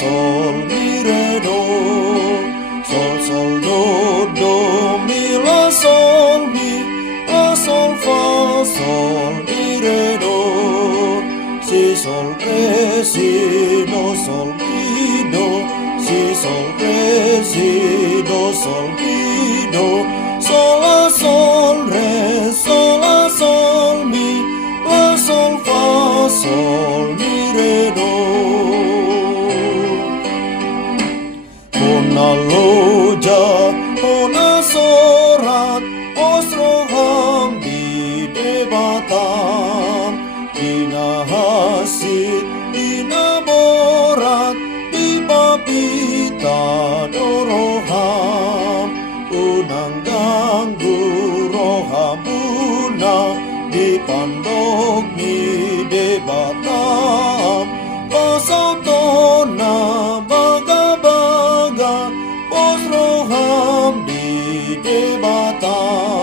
sol, mi, re, do. Sol, sol, do, do, mi, la, sol, mi. La, sol, fa, sol, mi, re, do. Si, sol, re, si, do, sol, mi, do. Si, sol, re, si, do, sol, mi, do. Sol, la, sol, re, sol, la, sol, mi. La, sol, fa, sol, mi, re, do. Hona loja, hona sorat, osroham di debatam. Dina hasit, dina borat, di papita doroham. Unang ganggu roham unang, di pandog ni debatam. Pasatona baga-baga, pos roham di debatam.